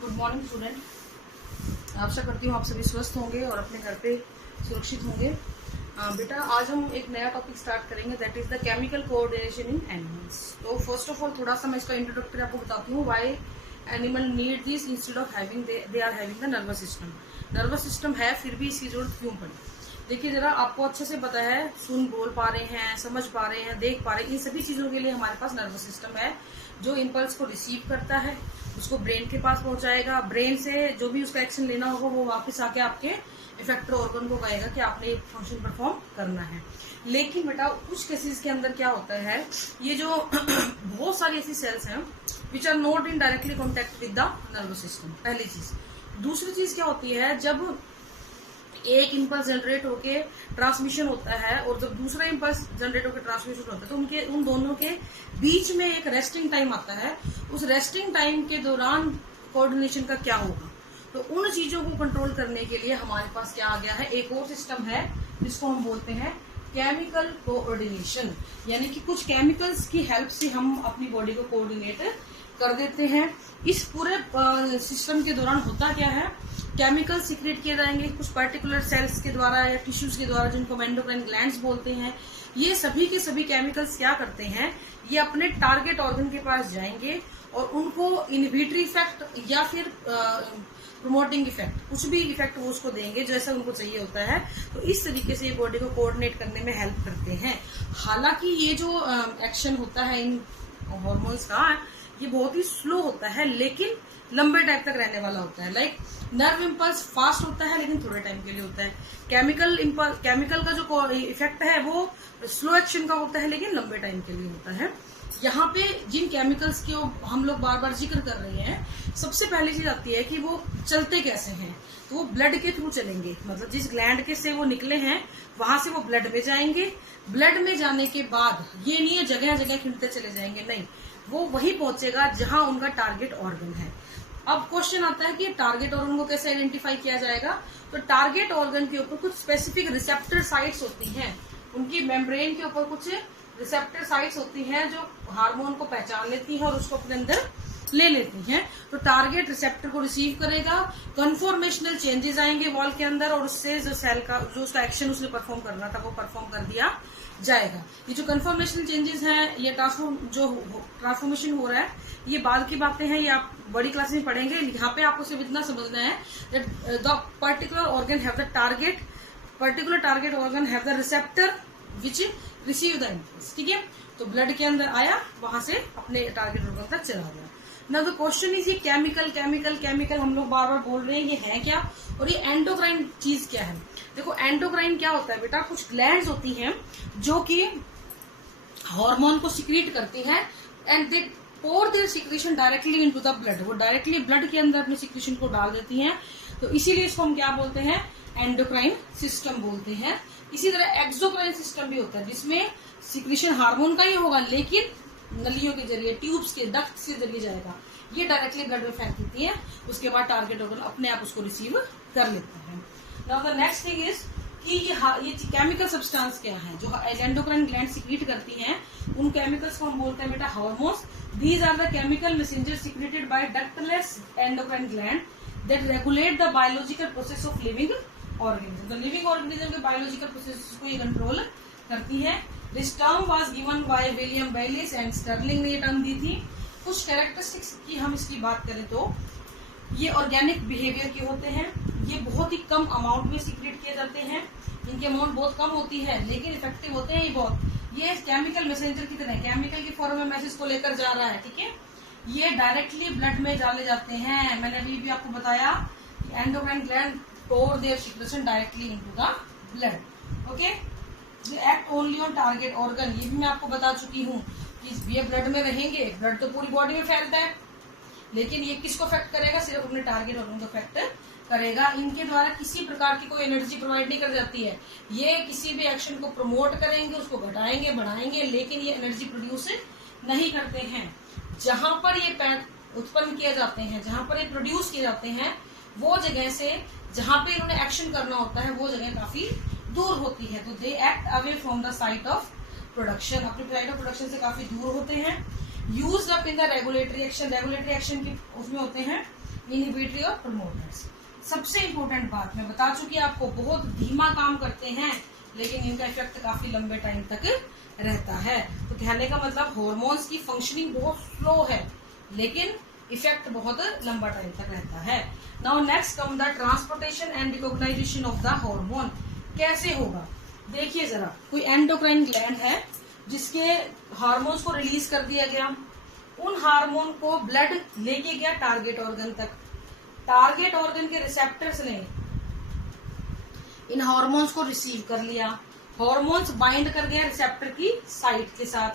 Good morning student. आशा करती हूँ आप सभी स्वस्थ होंगे और अपने घर पे सुरक्षित होंगे। बेटा आज हम एक नया टॉपिक स्टार्ट करेंगे, that is the chemical coordination in animals. तो फर्स्ट ऑफ ऑल थोड़ा सा मैं इसका इंट्रोडक्टरी आपको बताती हूँ, why animal need this instead of having they are having the nervous system. Nervous system है फिर भी इसकी जरूरत क्यों पड़ी। देखिए जरा, आपको अच्छे से पता है, सुन बोल पा रहे हैं, समझ पा रहे हैं, देख पा रहे हैं, इन सभी चीजों के लिए हमारे पास नर्वस सिस्टम है जो इम्पल्स को रिसीव करता है, उसको ब्रेन के पास पहुंचाएगा, ब्रेन से जो भी उसका एक्शन लेना होगा वो वापस आके आपके इफेक्टर ऑर्गन को कहेगा कि आपने एक फंक्शन परफॉर्म करना है। लेकिन बेटा कुछ केसेस के अंदर क्या होता है, ये जो बहुत सारी ऐसी सेल्स हैं which are not in directly contact with the nervous system, पहली चीज। दूसरी चीज क्या होती है, जब एक इम्पल्स जनरेट होके ट्रांसमिशन होता है और जब दूसरा इम्पल्स जनरेट होकर ट्रांसमिशन होता है तो उन दोनों के बीच में एक रेस्टिंग टाइम आता है। उस रेस्टिंग टाइम के दौरान कोऑर्डिनेशन का क्या होगा, तो उन चीजों को कंट्रोल करने के लिए हमारे पास क्या आ गया है, एक और सिस्टम है जिसको हम बोलते हैं केमिकल कोऑर्डिनेशन। यानी कि कुछ केमिकल्स की हेल्प से हम अपनी बॉडी को कोऑर्डिनेट कर देते हैं। इस पूरे सिस्टम के दौरान होता क्या है, केमिकल सीक्रेट किए जाएंगे कुछ पर्टिकुलर सेल्स के द्वारा या टिश्यूज के द्वारा, जिनको एंडोक्राइन ग्लैंड्स बोलते हैं। ये सभी के सभी केमिकल्स क्या करते हैं, ये अपने टारगेट ऑर्गन के पास जाएंगे और उनको इनहिबिटरी इफेक्ट या फिर प्रोमोटिंग इफेक्ट, कुछ भी इफेक्ट वो उसको देंगे जैसा उनको चाहिए होता है। तो इस तरीके से ये बॉडी को कोऑर्डिनेट करने में हेल्प करते हैं। हालांकि ये जो एक्शन होता है इन हॉर्मोन्स का, ये बहुत ही स्लो होता है लेकिन लंबे टाइम तक रहने वाला होता है। लाइक नर्व इम्पल्स फास्ट होता है लेकिन थोड़े टाइम के लिए होता है। केमिकल का जो इफेक्ट है वो स्लो एक्शन का होता है लेकिन लंबे टाइम के लिए होता है। यहाँ पे जिन केमिकल्स की हम लोग बार बार जिक्र कर रहे हैं, सबसे पहली चीज आती है कि वो चलते कैसे हैं। तो वो ब्लड के थ्रू चलेंगे, मतलब जिस ग्लैंड के से वो निकले हैं वहां से वो ब्लड में जाएंगे। ब्लड में जाने के बाद ये नहीं है जगह जगह खिंचते चले जाएंगे, नहीं, वो वही पहुंचेगा जहां उनका टारगेट ऑर्गन है। अब क्वेश्चन आता है कि टारगेट ऑर्गन को कैसे आइडेंटिफाई किया जाएगा। तो टारगेट ऑर्गन के ऊपर कुछ स्पेसिफिक रिसेप्टर साइट्स होती हैं, उनकी मेम्ब्रेन के ऊपर कुछ रिसेप्टर साइट्स होती हैं जो हार्मोन को पहचान लेती हैं और उसको अपने अंदर ले लेती हैं। तो टारगेट रिसेप्टर को रिसीव करेगा, कन्फॉर्मेशनल चेंजेस आएंगे वॉल के अंदर और उससे जो सेल का जो उसका एक्शन उसने परफॉर्म करना था वो परफॉर्म कर दिया जाएगा। ये जो कन्फॉर्मेशनल चेंजेस हैं, ये ट्रांसफॉर्मेशन हो रहा है, ये बाद की बातें हैं, ये आप बड़ी क्लास में पढ़ेंगे। यहाँ पे आपको सिर्फ इतना समझना है that the particular organ have the target, particular target organ have the receptor which receive the impulse. ठीक है, तो ब्लड के अंदर आया, वहां से अपने टारगेट ऑर्गन तक चला गया। नाउ द क्वेश्चन इज, ये केमिकल केमिकल केमिकल हम लोग बार बार बोल रहे हैं, ये है क्या और ये एंडोक्राइन चीज क्या है। देखो एंडोक्राइन क्या होता है बेटा, कुछ ग्लैंड्स होती हैं जो कि हार्मोन को सिक्रीट करती हैं and they pour their secretion directly into the blood. वो डायरेक्टली ब्लड के अंदर अपने सिक्रीशन को डाल देती हैं। तो इसीलिए इसको हम क्या बोलते हैं, एंडोक्राइन सिस्टम बोलते हैं। इसी तरह एक्सोक्राइन सिस्टम भी होता है जिसमें सिक्रीशन हार्मोन का ही होगा लेकिन नलियों के जरिए, ट्यूब्स के डक्ट के जरिए जाएगा। ये डायरेक्टली ब्लड में फेंक देती है, उसके बाद टारगेट ऑर्गन अपने आप उसको रिसीव कर लेता है। Now the next thing is कि ये केमिकल सब्सटेंस क्या है जो एंडोक्राइन ग्लैंड सिक्रीट करती हैं, उन केमिकल्स को हम बोलते हैं बेटा hormones. These are the chemical messenger secreted by ductless endocrine gland that regulate the biological process of living organism. तो लिविंग ऑर्गेनिज्म के बायोलॉजिकल प्रोसेस को ये कंट्रोल करती है। This term was given by William Bayliss and Starling ने ये term दी थी। कुछ कैरेक्टरिस्टिक्स की हम इसकी बात करें तो ये ऑर्गेनिक बिहेवियर के होते हैं, ये बहुत ही कम अमाउंट में सीक्रेट किए जाते हैं, इनकी अमाउंट बहुत कम होती है लेकिन इफेक्टिव होते हैं ये बहुत। ये केमिकल मैसेंजर की तरह केमिकल की फॉर्म में मैसेज को लेकर जा रहा है। ठीक है, ये डायरेक्टली ब्लड में डाले जाते हैं। मैंने अभी भी आपको बताया endocrine gland pour their secretion directly into the blood. Okay, act only on target organ, ये भी मैं आपको बता चुकी हूँ कि ये ब्लड में रहेंगे। ब्लड तो पूरी बॉडी में फैलता है लेकिन ये किसको अफेक्ट करेगा, सिर्फ अपने टारगेट ऑर्गन को अफेक्ट करेगा। इनके द्वारा किसी प्रकार की कोई एनर्जी प्रोवाइड नहीं कर जाती है। ये किसी भी एक्शन को प्रमोट करेंगे, उसको घटाएंगे बढ़ाएंगे, लेकिन ये एनर्जी प्रोड्यूस नहीं करते हैं। जहां पर ये उत्पन्न किए जाते हैं, जहां पर ये प्रोड्यूस किए जाते हैं, वो जगह से जहां पे इन्होंने एक्शन करना होता है वो जगह काफी दूर होती है। तो they act away from the site of production, अपने साइट ऑफ प्रोडक्शन से काफी दूर होते हैं। Use up in the regulatory action, regulatory action की उसमें होते हैं इनहिबिटरी और प्रमोटर्स। सबसे इंपॉर्टेंट बात मैं बता चुकी आपको, बहुत धीमा काम करते हैं लेकिन इनका इफेक्ट काफी लंबे टाइम तक रहता है। तो कहने का मतलब हार्मोन्स की फंक्शनिंग बहुत स्लो है लेकिन इफेक्ट बहुत लंबा टाइम तक रहता है। Now next come the transportation and recognisation of the hormone. कैसे होगा देखिए जरा, कोई एंडोक्राइन ग्लैंड है जिसके हार्मोन्स को रिलीज कर दिया गया, उन हार्मोन को ब्लड लेके गया टारगेट ऑर्गन तक, टारगेट ऑर्गन के रिसेप्टर्स ने इन हार्मोन्स को रिसीव कर लिया, हार्मोन्स बाइंड कर गया रिसेप्टर की साइट के साथ,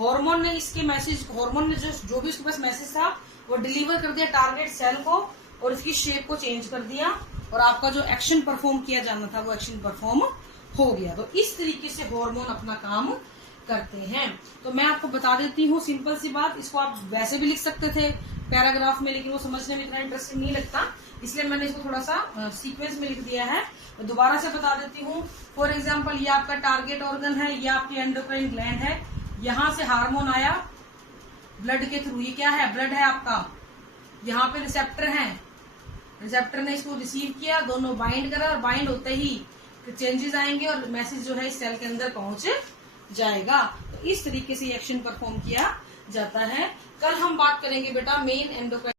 हार्मोन ने इसके मैसेज, हार्मोन ने जो भी उसके पास मैसेज था वो डिलीवर कर दिया टारगेट सेल को और इसकी शेप को चेंज कर दिया और आपका जो एक्शन परफॉर्म किया जाना था वो एक्शन परफॉर्म हो गया। तो इस तरीके से हार्मोन अपना काम करते हैं। तो मैं आपको बता देती हूँ सिंपल सी बात, इसको आप वैसे भी लिख सकते थे पैराग्राफ में लेकिन वो समझने में इतना इंटरेस्टिंग नहीं लगता, इसलिए मैंने इसको थोड़ा सा सीक्वेंस में लिख दिया है। तो दोबारा से बता देती हूँ। फॉर एग्जाम्पल ये आपका टारगेट ऑर्गन है, ये आपकी एंडोक्राइन ग्लैंड है, यहाँ से हार्मोन आया ब्लड के थ्रू, ये क्या है ब्लड है आपका, यहाँ पे रिसेप्टर है, रिसेप्टर ने इसको रिसीव किया, दोनों बाइंड करा और बाइंड होते ही चेंजेस आएंगे और मैसेज जो है इस सेल के अंदर पहुंच जाएगा। तो इस तरीके से एक्शन परफॉर्म किया जाता है। कल हम बात करेंगे बेटा मेन एंडोक्राइन